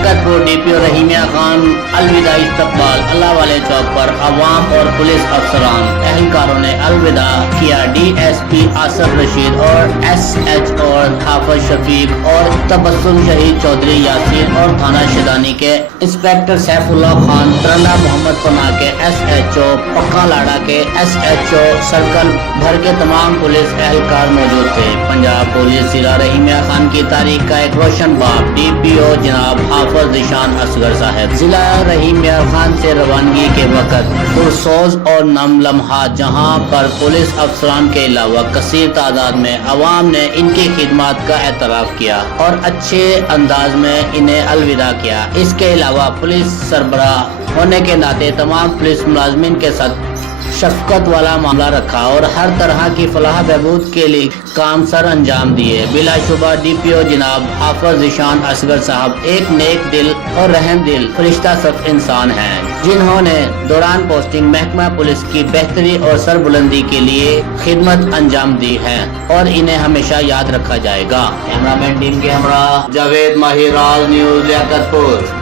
लियाकत पुर DPO रहीमिया खान अलविदा इस्तकबाल। अल्लाह वाले चौक पर अवाम और पुलिस अफसरान एहलकारों ने अलविदा किया DSP आसफ रशीद और SH और हाफिज शफीक और तबस्सुम शहीद चौधरी यासीन और थाना शिदानी के इंस्पेक्टर सैफुल्लाह खान, तरंडा मोहम्मद पनाह के SHO, पक्का लाड़ा के SHO सर्कल भर के तमाम पुलिस एहलकार मौजूद थे। पंजाब पुलिस जिला रहीमिया खान की तारीख का एक रोशन बाब DPO जनाब हाफिज ज़ीशान असगर साहब। जिला रहीमिया खान से रवानगी के वक्त पुरसोज और नम लम्हात, जहां पर पुलिस अफसरान के अलावा कसीर तादाद में अवाम ने इनकी खिदमत का एतराफ़ किया और अच्छे अंदाज में इन्हें अलविदा किया। इसके अलावा पुलिस सरबराह होने के नाते तमाम पुलिस मुलाजमीन के साथ शफकत वाला मामला रखा और हर तरह की फलाह बहबूद के लिए काम सर अंजाम दिए। बिलाशुबा DPO जनाब हाफिज ज़ीशान असगर साहब एक नेक दिल और रहम दिल फरिश्ता सब इंसान हैं, जिन्होंने दौरान पोस्टिंग महकमा पुलिस की बेहतरी और सरबुलंदी के लिए खिदमत अंजाम दी है और इन्हें हमेशा याद रखा जाएगा। कैमरामैन टीम के हमरा जावेद माहिर, राज न्यूज़, लियाकतपुर।